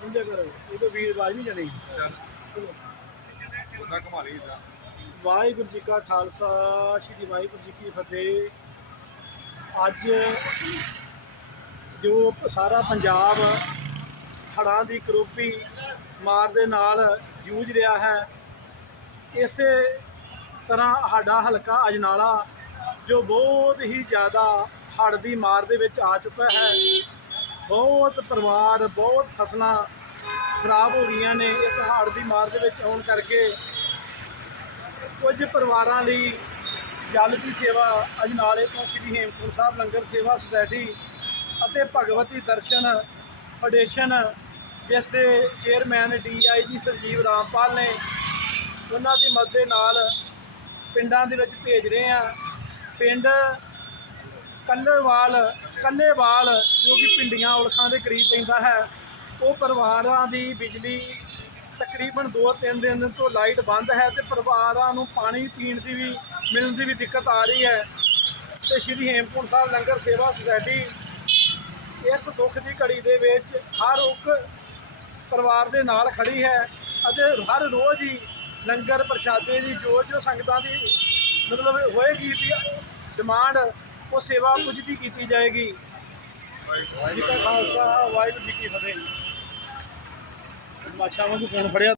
ਸਮਝਿਆ ਕਰੋ ਇਹ ਤਾਂ ਵੀਰ ਆਵਾਜ਼ ਨਹੀਂ ਜਾਣੀ। ਚੱਲ ਉਹਦਾ ਕਮਾ ਲਈ ਜਾ ਵਾਹਿਗੁਰੂ ਜੀ ਕਾ ਖਾਲਸਾ ਸ੍ਰੀ ਵਾਹਿਗੁਰੂ ਜੀ ਕੀ ਫਤਿਹ। ਅੱਜ ਜੋ ਸਾਰਾ ਪੰਜਾਬ ਹੜ੍ਹਾਂ ਦੀ ਕਰੋਪੀ ਮਾਰ ਦੇ ਨਾਲ ਜੂਝ ਰਿਹਾ ਹੈ ਇਸੇ ਤਰ੍ਹਾਂ ਸਾਡਾ ਹਲਕਾ ਅਜਨਾਲਾ ਜੋ ਬਹੁਤ ਹੀ ਜ਼ਿਆਦਾ ਹੜ੍ਹ ਦੀ ਮਾਰ ਦੇ ਵਿੱਚ ਆ ਚੁੱਕਾ ਹੈ ਬਹੁਤ ਪਰਿਵਾਰ, ਬਹੁਤ ਫਸਲਾਂ ਖਰਾਬ ਹੋ ਗਈਆਂ ਨੇ ਇਸ ਹੜ੍ਹ ਦੀ ਮਾਰ ਦੇ ਵਿੱਚ ਆਉਣ ਕਰਕੇ। ਕੁਝ ਪਰਿਵਾਰਾਂ ਲਈ ਜਲ ਦੀ ਸੇਵਾ ਅਜਨਾਲੇ ਤੋਂ ਸ੍ਰੀ ਹੇਮਕੁੰਟ ਸਾਹਿਬ ਲੰਗਰ ਸੇਵਾ ਸੁਸਾਇਟੀ ਅਤੇ ਭਗਵਤੀ ਦਰਸ਼ਨ ਫਾਊਂਡੇਸ਼ਨ, ਜਿਸ ਦੇ ਚੇਅਰਮੈਨ ਡੀਆਈਜੀ ਸੰਜੀਵ ਰਾਮਪਾਲ ਨੇ ਉਹਨਾਂ ਦੀ ਮਦਦ ਦੇ ਨਾਲ ਪਿੰਡਾਂ ਦੇ ਵਿੱਚ ਭੇਜ ਰਹੇ ਆ ਪਿੰਡ ਕੱਲੇਵਾਲ ਕੱਲੇਵਾਲ ਜੋ ਕਿ ਪਿੰਡੀਆਂ ਔਲਖਾਂ ਦੇ ਕਰੀਬ ਪੈਂਦਾ ਹੈ, ਉਹ ਪਰਿਵਾਰਾਂ ਦੀ ਬਿਜਲੀ ਤਕਰੀਬਨ 2-3 ਦਿਨ ਤੋਂ ਲਾਈਟ ਬੰਦ ਹੈ ਤੇ ਪਰਿਵਾਰਾਂ ਨੂੰ ਪਾਣੀ ਪੀਣ ਦੀ ਵੀ, ਮਿਲਣ ਦੀ ਵੀ ਦਿੱਕਤ ਆ ਰਹੀ ਹੈ। ਤੇ ਸ਼੍ਰੀ ਹੇਮਕੁੰਟ ਸਾਹਿਬ ਲੰਗਰ ਸੇਵਾ ਸੁਸਾਇਟੀ ਇਸ ਦੁੱਖ ਦੀ ਘੜੀ ਦੇ ਵਿੱਚ ਹਰ ਇੱਕ ਪਰਿਵਾਰ ਦੇ ਨਾਲ ਖੜੀ ਹੈ ਅਤੇ ਹਰ ਰੋਜ਼ ਹੀ ਲੰਗਰ ਪ੍ਰਸ਼ਾਦੇ ਦੀ ਜੋ ਜੋ ਸੰਗਤਾਂ ਦੀ ਮਤਲਬ ਹੋਏਗੀ ਵੀ ਡਿਮਾਂਡ ਉਹ ਸੇਵਾ ਪੁੱਜਦੀ ਕੀਤੀ ਜਾਏਗੀ। ਜੀ ਕਾ ਖਾਲਸਾ, ਵਾਹਿਗੁਰੂ ਜੀ ਕੀ ਫਤਿਹ। ਮਾਸ਼ਾ ਵਾਂਗੂ ਫੋਨ ਫੜਿਆ।